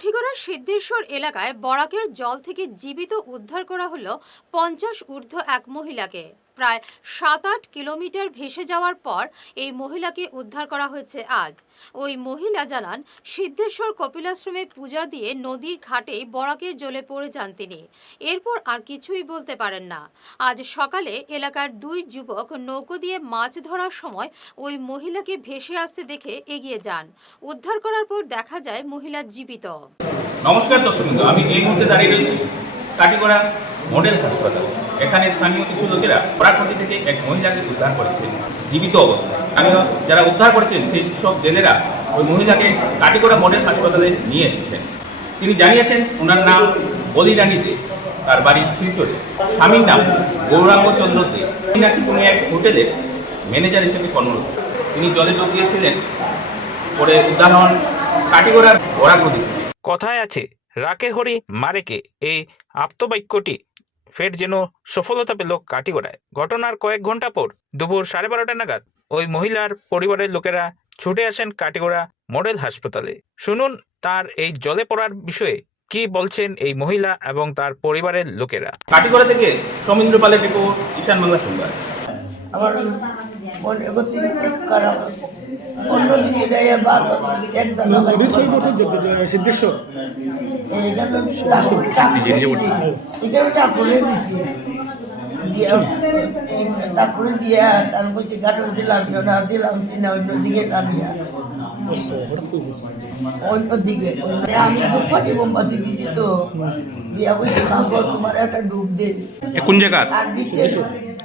কাঠিগড়ার সিদ্ধেশ্বর এলাকায় বরাকের জল থেকে জীবিত উদ্ধার করা হলো পঞ্চাশ ঊর্ধ্ব এক মহিলাকে। প্রায় সাত আট কিলোমিটার ভেসে যাওয়ার পর এই মহিলাকে উদ্ধার করা হয়েছে আজ। ওই মহিলা জানান, সিদ্ধেশ্বর কপিলাশ্রমে পূজা দিয়ে নদীর ঘাটে বরাকের জলে পড়ে যান তিনি। এরপর আর কিছুই বলতে পারেন না। আজ সকালে এলাকার দুই যুবক নৌকো দিয়ে মাছ ধরার সময় ওই মহিলাকে ভেসে আসতে দেখে এগিয়ে যান। উদ্ধার করার পর দেখা যায় মহিলা জীবিত। নমস্কার দর্শক আমি এই মুহূর্তে দাঁড়িয়ে রয়েছি কাটিগড়া মডেল হাসপাতাল। এখানে স্থানীয় কিছু লোকেরা পরাকতি থেকে এক মহিলাকে উদ্ধার করেছেন জীবিত অবস্থায়। যারা উদ্ধার করেছেন, সেই সব জেলেরা ওই মহিলাকে কাটিগড়া মডেল হাসপাতালে নিয়ে এসেছেন। তিনি জানিয়েছেন, ওনার নাম বলিরানী দে, তার বাড়ি শিলচরে। স্বামীর নাম গৌরাঙ্গ চন্দ্র দে। তিনি নাকি কোনো এক হোটেলের ম্যানেজার হিসেবে কর্মরত। তিনি জলে যোগ দিয়েছিলেন, পরে উদ্ধার হন কাটিগড়ার বরাকতি কথায় আছে, রাকে হরি মারেকে, এই আপ্তবাক্যটি ফের যেন সফলতা পেল কাটিগড়ায় ঘটনার কয়েক ঘণ্টা পর দুপুর সাড়ে বারোটা নাগাদ ওই মহিলার পরিবারের লোকেরা ছুটে আসেন কাটিগড়া মডেল হাসপাতালে। শুনুন, তার এই জলে পড়ার বিষয়ে কি বলছেন এই মহিলা এবং তার পরিবারের লোকেরা? কাটিগড়া থেকে সমীন্দ্র পালের রিপোর্ট, ঈশান বাংলা সংবাদ। আমার মনে করতে খারাপ। অন্যদিন এটা বাদ একদম থেকে করছে সিদ্ধেশ্বর। ঠাকুরে দিছি। দিয়া তারপরে দিয়া তারপর যে গাটন দিলাম না দিলাম সিনা অন্যদিকে নামিয়া করে করছে অন্যদিকে আমি দুপাটি মোমবাতি দিছি তো। দিয়া বলছি তোমার একটা ডুব দে। কোন জায়গা? আর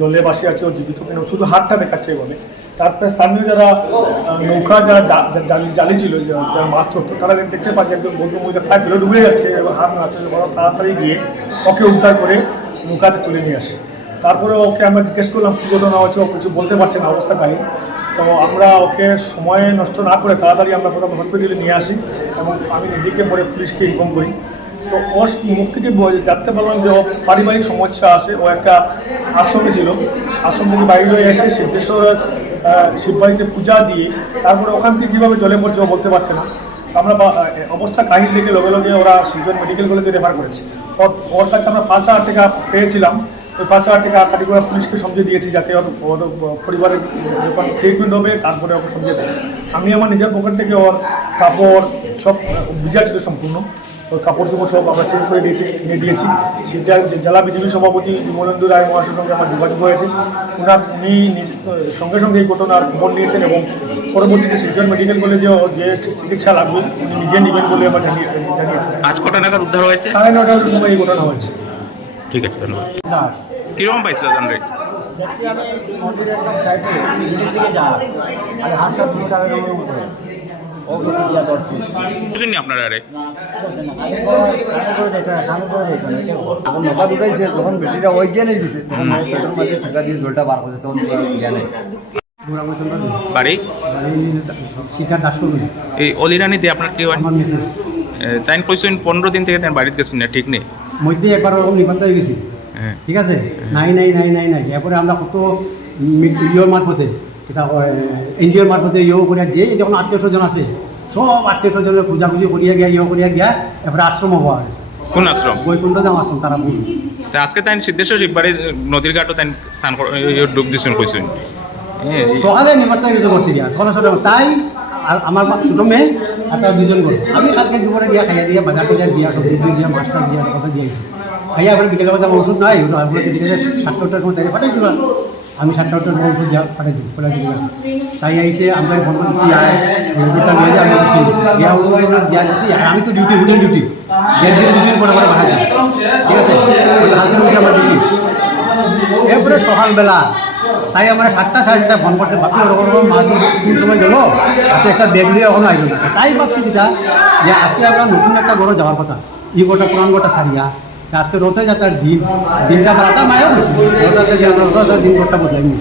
জলে বাসি আছে, ও জীবিত কিনা শুধু হাতটা দেখাচ্ছে বলে। তারপরে স্থানীয় যারা নৌকা যারা জালি জালি ছিল যারা মাছ ধরতো, তারা দেখতে পাচ্ছে একজন বৌদ্ধ মহিলা প্রায় জলে ডুবে যাচ্ছে, এবং হাত নাচছে বড় তাড়াতাড়ি গিয়ে ওকে উদ্ধার করে নৌকাতে তুলে নিয়ে আসে। তারপরে ওকে আমরা জিজ্ঞেস করলাম, কী ঘটনা হচ্ছে ও কিছু বলতে পারছে না, অবস্থা কাহিনী তো আমরা ওকে সময় নষ্ট না করে তাড়াতাড়ি আমরা প্রথম হসপিটালে নিয়ে আসি, এবং আমি নিজেকে পরে পুলিশকে ইনফর্ম করি। তো ওর মুখ থেকে জানতে পারলাম যে ও পারিবারিক সমস্যা আছে, ও একটা আশ্রমে ছিল। আশ্রম থেকে বাইরে হয়ে এসে সিদ্ধেশ্বর শিববাড়িতে পূজা দিয়ে তারপরে ওখান থেকে কীভাবে জলে পড়ছে ও বলতে পারছে না। আমরা অবস্থা কাহিনী থেকে লগে লগে ওরা শিলচর মেডিকেল কলেজে রেফার করেছে। ওর কাছে আমরা পাঁচ হাজার টাকা পেয়েছিলাম। ওই পাঁচ হাজার টাকা কাটিগড়া পুলিশকে সমঝে দিয়েছি যাতে ওর পরিবারের যখন ট্রিটমেন্ট হবে, তারপরে ওকে সমঝে দেবে আমি আমার নিজের পকেট থেকে ওর কাপড়, সব ছিল সম্পূর্ণ। ওর কাপড় চোপড় সব আমরা চেঞ্জ করে দিয়েছি নিয়ে দিয়েছি জেলা বিজেপি সভাপতি বিমলেন্দু রায় মহাশয়ের সঙ্গে আমার যোগাযোগ হয়েছে। ওনার উনি সঙ্গে সঙ্গে এই ঘটনার খবর নিয়েছেন এবং পরবর্তীতে শিলচর মেডিকেল কলেজে যে চিকিৎসা লাগবে উনি নিজে নেবেন বলে আমার জানিয়ে- জানিয়েছেন। আজ কটা নাগাদ উদ্ধার হয়েছে? সাড়ে নটার সময় এই ঘটনা হয়েছে। ঠিক আছে ধন্যবাদ। কীরকম পাইছিল জানলে আমি মন্দিরের একদম সাইডে দিকে যা আর হাতটা দুটো টাকা উপরে বুঝেননি আপনারা আরে? নৌকা দুটাইছে তখন ব্যাটারিটা ওই জ্ঞানে দিছে তখন ঠেকা দিয়ে জলটা বার করছে তখন জ্ঞানে বাড়ি শিখা দাস এই আপনার তাই কইছেন পনেরো দিন থেকে বাড়িতে গেছেন না ঠিক নেই? মধ্যে একবার ওরকম নিপান্ত হয়ে গেছি। ঠিক আছে? নাই নাই নাই নাই নাই। এরপরে আমরা কত ইয়োর মারফতে এনজিওর মারফতে ইয়ে করে যে যখন আত্মীয় স্বজন আছে সব আত্মীয় স্বজনের পূজা পুজি করিয়া গিয়া ইয়ে করিয়া গিয়া এরপরে আশ্রম হওয়া হয়েছে। কোন আশ্রম? বৈকুণ্ঠ দাম আশ্রম তারা ভুল আজকে তাই সিদ্ধেশ্বর শিববাড়ি নদীর ঘাটও তাই স্নান ডুব দিছেন কইছেন। সকালে নিমাত্তা কিছু করতে গিয়া সকালে সকালে তাই আমার ছোট মেয়ে আর তার দুজন আমি কালকে দুপুরে গিয়া খাইয়া দিয়া বাজার টাজার দিয়া সবজি দিয়ে দিয়া মাছটা দিয়া কথা দিয়েছি। খাইয়া এবার বিকেলে বাজার ওষুধ নাই সাতটা সময় তাই পাঠাই দিবা আমি সাতটা আটটার দিই তাই আইসে আমাদের আমি আমি তো ডিউটি হোটেল ডিউটি দেড় দিন, দুদিন পরে পরে পাঠাই ঠিক আছে? হালকা আমার ডিউটি এরপরে সকালবেলা, তাই আমরা সাতটা, সাড়ে সাতটা ফোন করতে ভাবছি ওরকম মাছ তিন সময় গেল হাতে একটা ব্যাগ নিয়ে এখনও আইল না। তাই ভাবছি যেটা, যে আজকে আমরা নতুন একটা ঘরে যাওয়ার কথা। ই গোটা পুরান গোটা সারিয়া। আজকে রথযাত্রার দিন দিনটা বারোটা মায়েও গেছে রথযাত্রা রথ দিন করতে বদলাইনি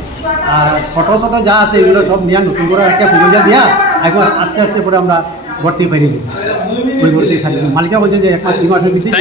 আর ফটো ফটো যা আছে এগুলো সব নিয়ে নতুন করে একটা পুজো দিয়া এখন আস্তে আস্তে করে আমরা ভর্তি পারি ওই ভর্তি সারি মালিকা বলছে যে একটা দুই মাসের ভিতরে